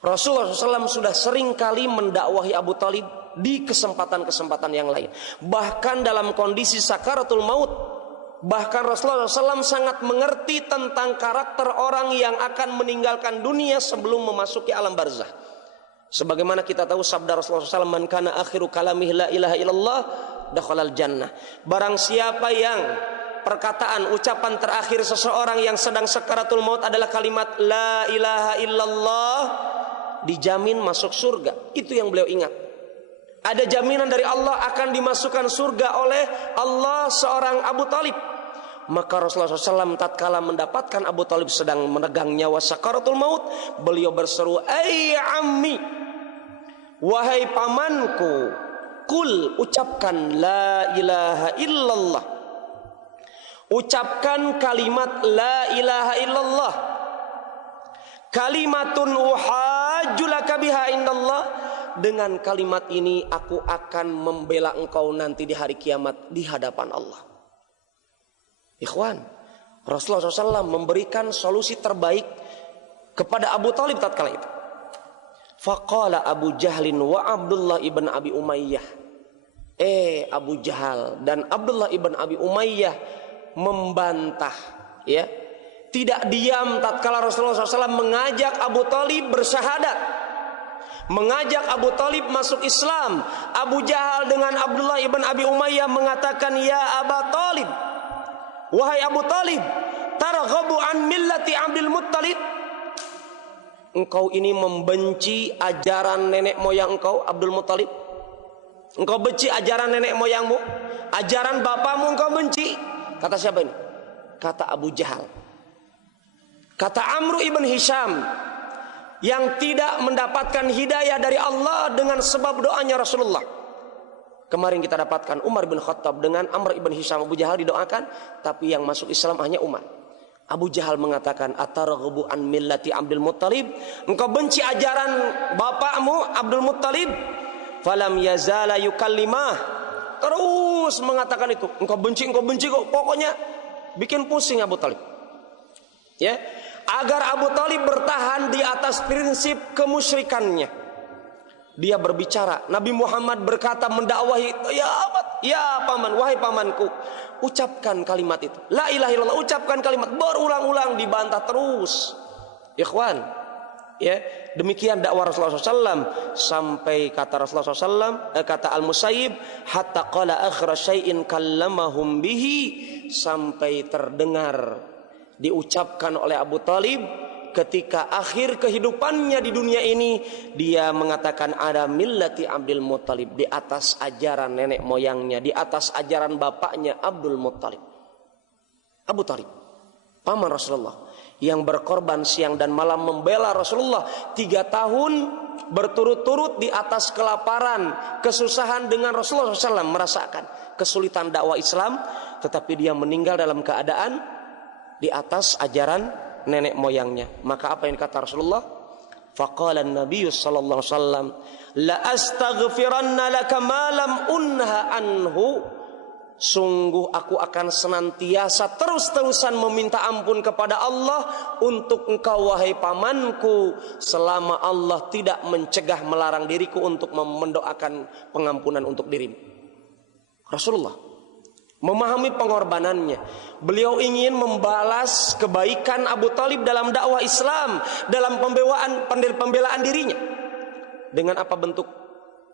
Rasulullah SAW sudah sering kali mendakwahi Abu Thalib di kesempatan-kesempatan yang lain. Bahkan dalam kondisi sakaratul maut, bahkan Rasulullah SAW sangat mengerti tentang karakter orang yang akan meninggalkan dunia sebelum memasuki alam barzah. Sebagaimana kita tahu sabda Rasulullah SAW, man kana akhiru kalamihi la ilaha illallah dakhalal jannah. Barang siapa yang perkataan, ucapan terakhir seseorang yang sedang sakaratul maut adalah kalimat la ilaha illallah, dijamin masuk surga. Itu yang beliau ingat. Ada jaminan dari Allah akan dimasukkan surga oleh Allah seorang Abu Thalib. Maka Rasulullah SAW tatkala mendapatkan Abu Thalib sedang menegang nyawa sakaratul maut, beliau berseru, "Ai ammi, wahai pamanku, kul, ucapkan la ilaha illallah." Ucapkan kalimat la ilaha illallah. Kalimatun uhajjulaka biha indallah. Dengan kalimat ini aku akan membela engkau nanti di hari kiamat di hadapan Allah. Ikhwan, Rasulullah SAW memberikan solusi terbaik kepada Abu Thalib tatkala itu. Faqala Abu Jahlin wa Abdullah ibn Abi Umayyah. Abu Jahal dan Abdullah ibn Abi Umayyah membantah, ya. Tidak diam tatkala Rasulullah SAW mengajak Abu Thalib bersyahadat, mengajak Abu Thalib masuk Islam. Abu Jahal dengan Abdullah ibn Abi Umayyah mengatakan, ya Abu Thalib, wahai Abu Thalib, targhabu an millati Abdul Muttalib, engkau ini membenci ajaran nenek moyang engkau Abdul Muttalib. Engkau benci ajaran nenek moyangmu, ajaran bapamu engkau benci. Kata siapa ini? Kata Abu Jahal. Kata Amr ibn Hisham, yang tidak mendapatkan hidayah dari Allah dengan sebab doanya Rasulullah. Kemarin kita dapatkan Umar bin Khattab dengan Amr ibn Hisham. Abu Jahal didoakan, tapi yang masuk Islam hanya Umar. Abu Jahal mengatakan, atarghabu an millati Abdul Muttalib, engkau benci ajaran bapakmu Abdul Muttalib. Falam yazala yukallimah, terus mengatakan itu, engkau benci kok, pokoknya bikin pusing Abu Thalib, ya, agar Abu Thalib bertahan di atas prinsip kemusyrikannya. Dia berbicara, Nabi Muhammad berkata mendakwahi, ya paman, wahai pamanku, ucapkan kalimat itu, la ilaha illallah, ucapkan kalimat, berulang-ulang dibantah terus. Ikhwan, ya, demikian dakwah Rasulullah SAW sampai kata Rasulullah SAW, kata Al-Musayyib, hatta qala akhra syai'in kallamahum bihi, sampai terdengar diucapkan oleh Abu Thalib ketika akhir kehidupannya di dunia ini, dia mengatakan ada millati Abdul Muttalib, di atas ajaran nenek moyangnya, di atas ajaran bapaknya Abdul Muttalib. Abu Thalib, paman Rasulullah, yang berkorban siang dan malam membela Rasulullah 3 tahun berturut-turut di atas kelaparan, kesusahan dengan Rasulullah SAW, merasakan kesulitan dakwah Islam. tetapi dia meninggal dalam keadaan di atas ajaran nenek moyangnya. Maka apa yang kata Rasulullah? Faqala an-nabiy sallallahu alaihi wasallam, la astaghfiranna laka ma lam unha anhu. Sungguh aku akan senantiasa terus-terusan meminta ampun kepada Allah untuk engkau wahai pamanku, selama Allah tidak mencegah melarang diriku untuk mendoakan pengampunan untuk dirimu. Rasulullah memahami pengorbanannya. Beliau ingin membalas kebaikan Abu Thalib dalam dakwah Islam, dalam pembelaan dirinya. Dengan apa bentuk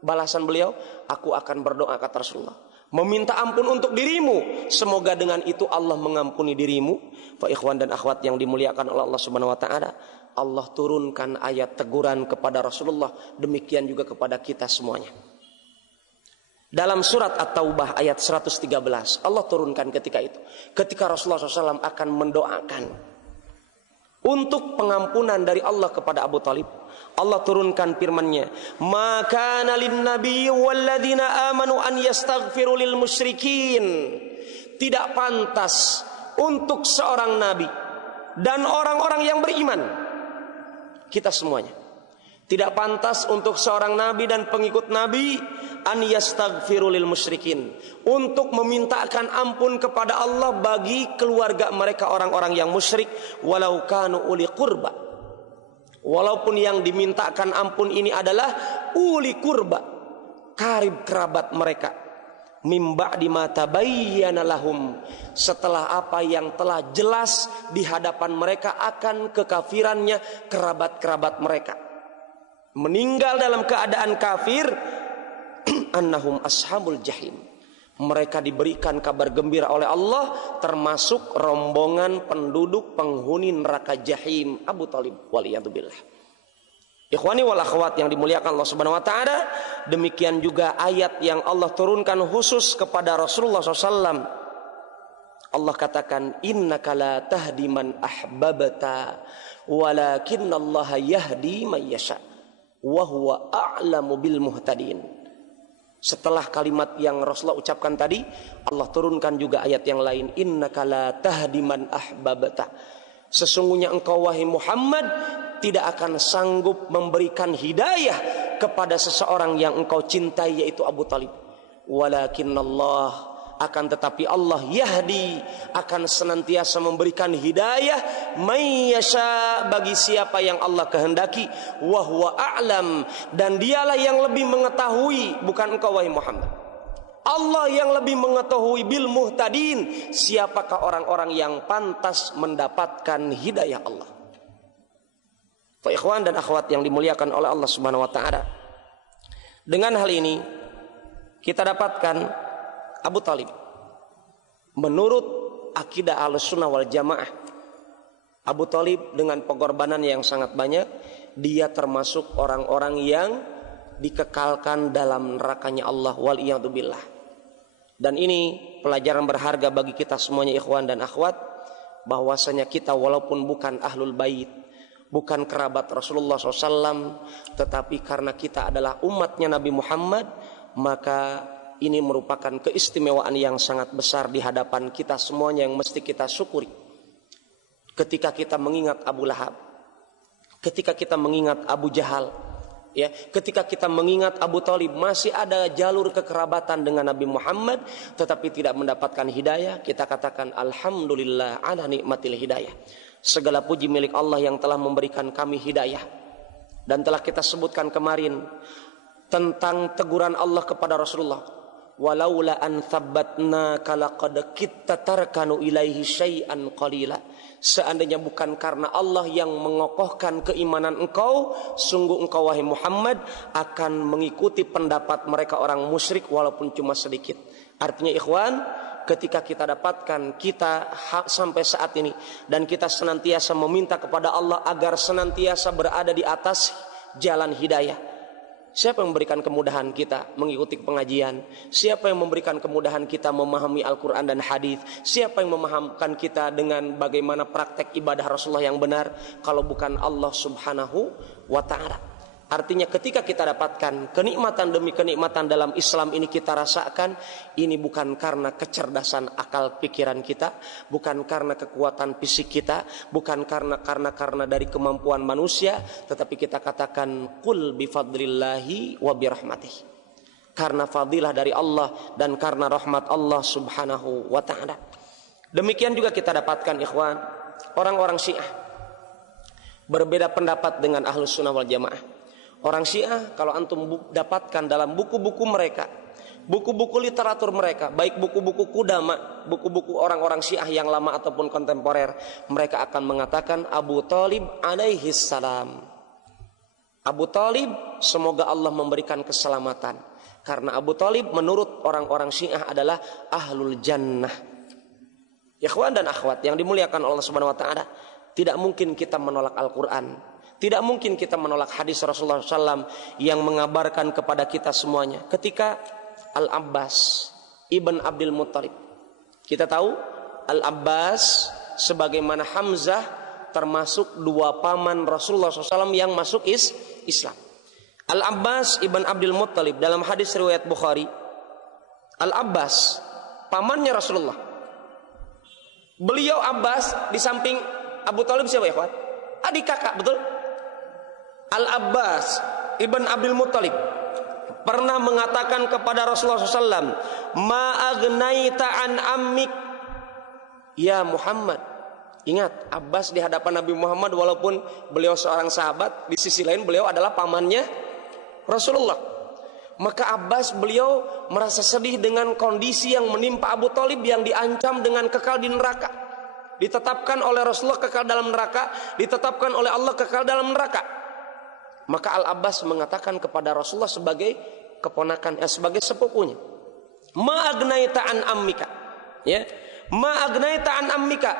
balasan beliau? Aku akan berdoa, kata Rasulullah, meminta ampun untuk dirimu, semoga dengan itu Allah mengampuni dirimu. Fa ikhwan dan akhwat yang dimuliakan oleh Allah Subhanahu wa taala, Allah turunkan ayat teguran kepada Rasulullah, demikian juga kepada kita semuanya. Dalam surat At-Taubah ayat 113 Allah turunkan ketika itu, ketika Rasulullah SAW akan mendoakan untuk pengampunan dari Allah kepada Abu Thalib. Allah turunkan firman-Nya, "Ma kana lin-nabiyyi walladzina amanu an yastaghfiru lil musyrikin." Tidak pantas untuk seorang nabi dan orang-orang yang beriman, kita semuanya, tidak pantas untuk seorang nabi dan pengikut nabi an yastaghfiru lil musyrikin, untuk memintakan ampun kepada Allah bagi keluarga mereka orang-orang yang musyrik, walau kanu uli qurba. Walaupun yang dimintakan ampun ini adalah uli kurba, karib kerabat mereka. Mimba di mata bayyana lahum, setelah apa yang telah jelas di hadapan mereka akan kekafirannya kerabat-kerabat mereka. Meninggal dalam keadaan kafir. Annahum ashabul jahim, mereka diberikan kabar gembira oleh Allah termasuk rombongan penduduk penghuni neraka jahim, Abu Thalib waliyadzubillah. Ikhwani wal akhwat yang dimuliakan Allah Subhanahu wa taala, demikian juga ayat yang Allah turunkan khusus kepada Rasulullah SAW. Allah katakan, innaka la tahdi man ahbabta walakinnallaha yahdi man yasha wa huwa a'lamu bil muhtadin. Setelah kalimat yang Rasulullah ucapkan tadi, Allah turunkan juga ayat yang lain, innaka la tahdi man ahbabta. Sesungguhnya engkau wahai Muhammad tidak akan sanggup memberikan hidayah kepada seseorang yang engkau cintai, yaitu Abu Thalib. Walakinnallah, akan tetapi Allah yahdi, akan senantiasa memberikan hidayah may yasha, bagi siapa yang Allah kehendaki, wa huwa a'lam, dan dialah yang lebih mengetahui, bukan engkau wahai Muhammad. Allah yang lebih mengetahui bil muhtadin, siapakah orang-orang yang pantas mendapatkan hidayah Allah. Fa ikhwan dan akhwat yang dimuliakan oleh Allah Subhanahu wa taala, dengan hal ini kita dapatkan Abu Thalib, menurut akidah Ahlussunnah wal Jamaah, Abu Thalib dengan pengorbanan yang sangat banyak, dia termasuk orang-orang yang dikekalkan dalam nerakanya Allah waliyadzubillah. Dan ini pelajaran berharga bagi kita semuanya ikhwan dan akhwat, bahwasanya kita walaupun bukan ahlul bait, bukan kerabat Rasulullah SAW, tetapi karena kita adalah umatnya Nabi Muhammad, maka ini merupakan keistimewaan yang sangat besar di hadapan kita semuanya yang mesti kita syukuri. Ketika kita mengingat Abu Lahab, ketika kita mengingat Abu Jahal, ya, ketika kita mengingat Abu Thalib, masih ada jalur kekerabatan dengan Nabi Muhammad tetapi tidak mendapatkan hidayah, kita katakan alhamdulillah ala nikmatil hidayah. Segala puji milik Allah yang telah memberikan kami hidayah. Dan telah kita sebutkan kemarin tentang teguran Allah kepada Rasulullah, walaula an thabbatnaka laqad kitta tarkanu ilaihi syai'an qalila. Seandainya bukan karena Allah yang mengokohkan keimanan engkau, sungguh engkau wahai Muhammad akan mengikuti pendapat mereka orang musyrik walaupun cuma sedikit. Artinya ikhwan, ketika kita dapatkan kita sampai saat ini dan kita senantiasa meminta kepada Allah agar senantiasa berada di atas jalan hidayah. Siapa yang memberikan kemudahan kita mengikuti pengajian? Siapa yang memberikan kemudahan kita memahami Al-Quran dan hadis? Siapa yang memahamkan kita dengan bagaimana praktek ibadah Rasulullah yang benar? Kalau bukan Allah Subhanahu wa ta'ala. Artinya ketika kita dapatkan kenikmatan demi kenikmatan dalam Islam ini kita rasakan, ini bukan karena kecerdasan akal pikiran kita, bukan karena kekuatan fisik kita, bukan karena dari kemampuan manusia, tetapi kita katakan qul bifadlillahi wa birahmatih. Karena fadilah dari Allah dan karena rahmat Allah Subhanahu wa taala. Demikian juga kita dapatkan ikhwan, orang-orang Syiah berbeda pendapat dengan Ahlus Sunnah wal Jamaah. Orang Syiah kalau antum dapatkan dalam buku-buku mereka, buku-buku literatur mereka, baik buku-buku kudama, buku-buku orang-orang Syiah yang lama ataupun kontemporer, mereka akan mengatakan Abu Thalib alaihi salam. Abu Thalib semoga Allah memberikan keselamatan. Karena Abu Thalib menurut orang-orang Syiah adalah ahlul jannah. Ikhwan dan akhwat yang dimuliakan Allah Subhanahu wa taala, tidak mungkin kita menolak Al-Qur'an. Tidak mungkin kita menolak hadis Rasulullah SAW yang mengabarkan kepada kita semuanya. Ketika Al-Abbas Ibn Abdul Muttalib, kita tahu Al-Abbas sebagaimana Hamzah termasuk dua paman Rasulullah SAW yang masuk Islam. Al-Abbas Ibn Abdul Muttalib dalam hadis riwayat Bukhari, Al-Abbas pamannya Rasulullah. Beliau Abbas di samping Abu Thalib siapa ya kawan? Adik kakak, betul? Al-Abbas Ibn Abdul Muttalib pernah mengatakan kepada Rasulullah SAW, ma agnaita an ammik ya Muhammad. Ingat, Abbas di hadapan Nabi Muhammad walaupun beliau seorang sahabat, di sisi lain beliau adalah pamannya Rasulullah. Maka Abbas beliau merasa sedih dengan kondisi yang menimpa Abu Thalib yang diancam dengan kekal di neraka. Ditetapkan oleh Rasulullah kekal dalam neraka, ditetapkan oleh Allah kekal dalam neraka. Maka Al-Abbas mengatakan kepada Rasulullah sebagai keponakan, sebagai sepupunya, ma agnaita an ammika, ya, ma agnaita an ammika,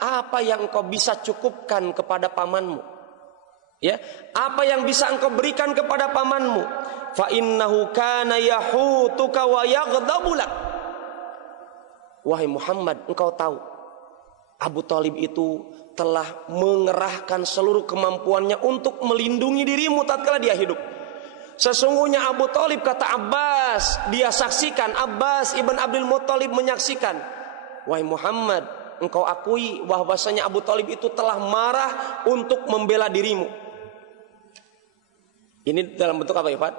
apa yang engkau bisa cukupkan kepada pamanmu, ya, apa yang bisa engkau berikan kepada pamanmu, fa innahu kana yahutuka wa yaghdabu lak. Wahai Muhammad, engkau tahu Abu Thalib itu telah mengerahkan seluruh kemampuannya untuk melindungi dirimu tatkala dia hidup. Sesungguhnya Abu Thalib, kata Abbas, dia saksikan, Abbas Ibn Abdul Muttalib menyaksikan, wahai Muhammad, engkau akui bahwasanya Abu Thalib itu telah marah untuk membela dirimu. Ini dalam bentuk apa ya Pak?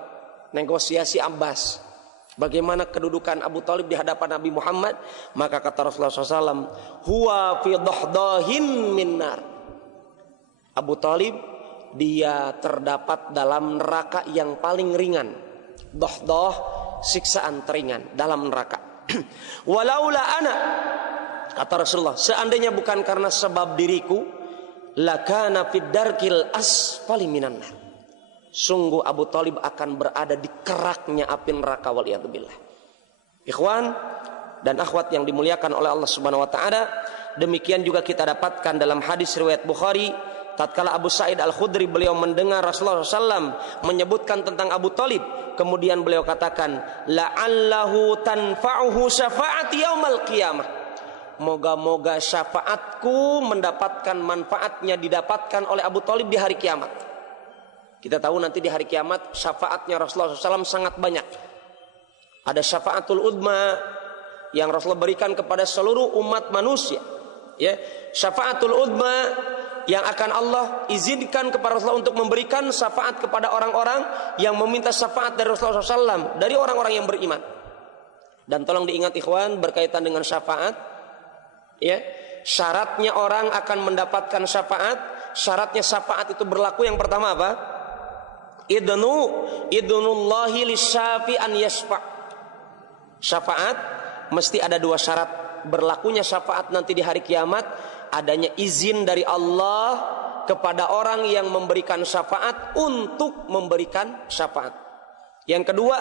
Negosiasi Abbas. Bagaimana kedudukan Abu Thalib di hadapan Nabi Muhammad? Maka kata Rasulullah SAW, huwa fi dahdahin minnar. Abu Thalib dia terdapat dalam neraka yang paling ringan. Dahdah, siksaan teringan dalam neraka. Walaula ana, kata Rasulullah, seandainya bukan karena sebab diriku, lakana fid darkil asfali minan nar. Sungguh Abu Thalib akan berada di keraknya api neraka, waliyadzubillah. Ikhwan dan akhwat yang dimuliakan oleh Allah Subhanahu wa taala, demikian juga kita dapatkan dalam hadis riwayat Bukhari, tatkala Abu Sa'id Al-Khudri beliau mendengar Rasulullah SAW menyebutkan tentang Abu Thalib, kemudian beliau katakan, la'allahu tanfa'uhu syafa'ati yaumal qiyamah. Moga-moga syafaatku mendapatkan manfaatnya didapatkan oleh Abu Thalib di hari kiamat. Kita tahu nanti di hari kiamat syafaatnya Rasulullah SAW sangat banyak. Ada syafaatul udma yang Rasulullah berikan kepada seluruh umat manusia, ya. Syafaatul udma yang akan Allah izinkan kepada Rasulullah untuk memberikan syafaat kepada orang-orang yang meminta syafaat dari Rasulullah SAW, dari orang-orang yang beriman. Dan tolong diingat ikhwan, berkaitan dengan syafaat, ya, syaratnya orang akan mendapatkan syafaat. Syaratnya syafaat itu berlaku, yang pertama apa? Idnullahi lisyafi an yashfa'. Syafaat mesti ada dua syarat berlakunya syafaat nanti di hari kiamat. Adanya izin dari Allah kepada orang yang memberikan syafaat untuk memberikan syafaat. Yang kedua,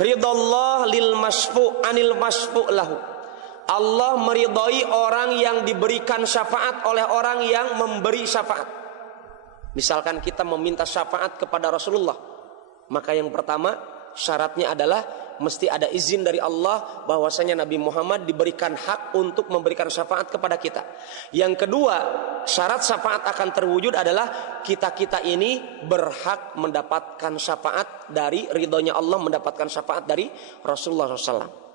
ridallah lil masfu' anil masfu' lahu. Allah meridai orang yang diberikan syafaat oleh orang yang memberi syafaat. Misalkan kita meminta syafaat kepada Rasulullah, maka yang pertama syaratnya adalah mesti ada izin dari Allah bahwasanya Nabi Muhammad diberikan hak untuk memberikan syafaat kepada kita. Yang kedua, syarat syafaat akan terwujud adalah kita-kita ini berhak mendapatkan syafaat dari ridhonya Allah, mendapatkan syafaat dari Rasulullah SAW.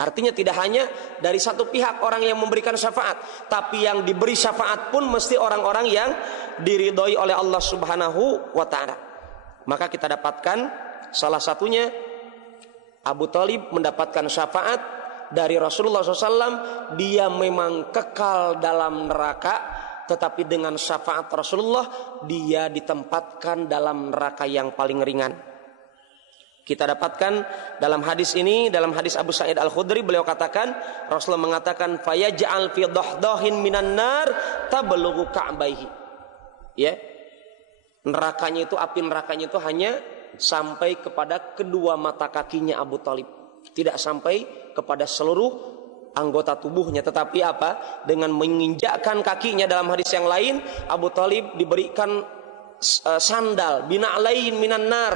Artinya tidak hanya dari satu pihak orang yang memberikan syafaat, tapi yang diberi syafaat pun mesti orang-orang yang diridhoi oleh Allah Subhanahu wa ta'ala. Maka kita dapatkan salah satunya Abu Thalib mendapatkan syafaat dari Rasulullah SAW. Dia memang kekal dalam neraka, tetapi dengan syafaat Rasulullah dia ditempatkan dalam neraka yang paling ringan. Kita dapatkan dalam hadis ini, dalam hadis Abu Sa'id Al-Khudri, beliau katakan, Rasulullah mengatakan, fayaj'al fi dahdahin minan nar tablughu ka'baihi. Ya. Nerakanya itu, api nerakanya itu hanya sampai kepada kedua mata kakinya Abu Thalib, tidak sampai kepada seluruh anggota tubuhnya. Tetapi apa? Dengan menginjakkan kakinya, dalam hadis yang lain Abu Thalib diberikan sandal bina'lain minan nar,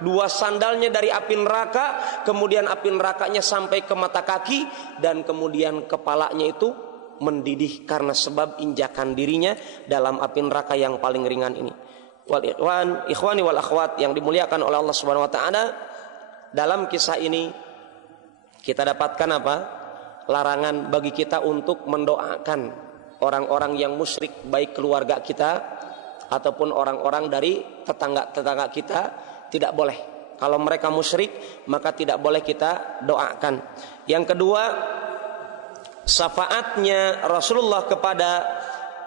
dua sandalnya dari api neraka, kemudian api nerakanya sampai ke mata kaki, dan kemudian kepalanya itu mendidih karena sebab injakan dirinya dalam api neraka yang paling ringan ini. Wal ikhwani wal akhwat yang dimuliakan oleh Allah Subhanahu wa taala, dalam kisah ini kita dapatkan apa? Larangan bagi kita untuk mendoakan orang-orang yang musyrik, baik keluarga kita ataupun orang-orang dari tetangga-tetangga kita. Tidak boleh. Kalau mereka musyrik, maka tidak boleh kita doakan. Yang kedua, syafaatnya Rasulullah kepada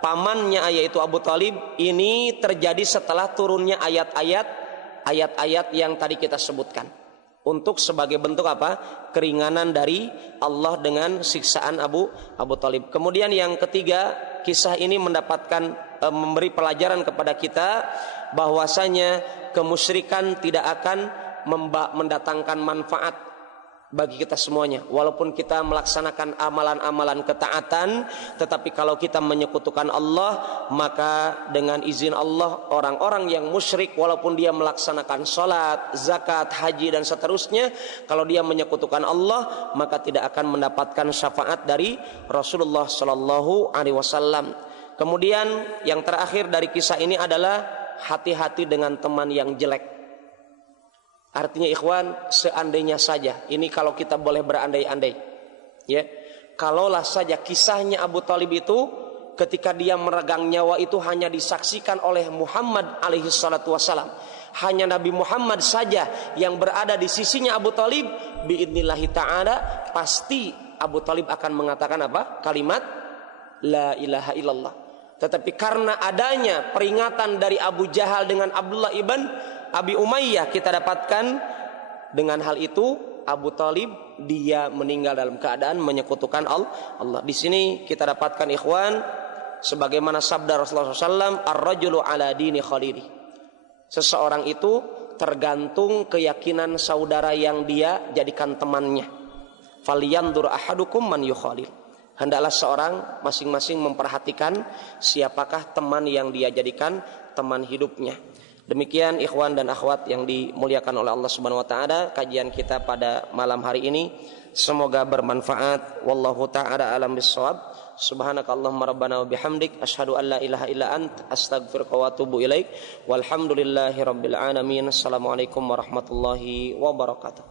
pamannya yaitu Abu Thalib ini terjadi setelah turunnya ayat-ayat yang tadi kita sebutkan, untuk sebagai bentuk apa? Keringanan dari Allah dengan siksaan Abu Thalib. Kemudian yang ketiga, kisah ini mendapatkan memberi pelajaran kepada kita bahwasanya kemusyrikan tidak akan mendatangkan manfaat bagi kita semuanya. Walaupun kita melaksanakan amalan-amalan ketaatan, tetapi kalau kita menyekutukan Allah, maka dengan izin Allah, orang-orang yang musyrik walaupun dia melaksanakan sholat, zakat, haji dan seterusnya, kalau dia menyekutukan Allah, maka tidak akan mendapatkan syafaat dari Rasulullah Sallallahu Alaihi Wasallam. Kemudian yang terakhir dari kisah ini adalah hati-hati dengan teman yang jelek. Artinya ikhwan, seandainya saja, ini kalau kita boleh berandai-andai, ya, kalaulah saja kisahnya Abu Thalib itu ketika dia meregang nyawa itu hanya disaksikan oleh Muhammad alaihi salatu wassalam, hanya Nabi Muhammad saja yang berada di sisinya Abu Thalib, biidnillahi ta'ala pasti Abu Thalib akan mengatakan apa? Kalimat la ilaha illallah. Tetapi karena adanya peringatan dari Abu Jahal dengan Abdullah ibn Abi Umayyah, kita dapatkan dengan hal itu Abu Thalib dia meninggal dalam keadaan menyekutukan Allah. Di sini kita dapatkan ikhwan, sebagaimana sabda Rasulullah SAW, ar-rajulu ala dini khalili. Seseorang itu tergantung keyakinan saudara yang dia jadikan temannya. Falyandur ahadukum man yukhalil. Hendaklah seorang masing-masing memperhatikan siapakah teman yang dia jadikan teman hidupnya. Demikian ikhwan dan akhwat yang dimuliakan oleh Allah Subhanahu wa taala, kajian kita pada malam hari ini semoga bermanfaat. Wallahu taala alam bissawab. Subhanakallahumma rabbana wa bihamdik asyhadu an la ilaha illa ant astaghfiruka wa atubu ilaik. Walhamdulillahirabbil alamin. Assalamualaikum warahmatullahi wabarakatuh.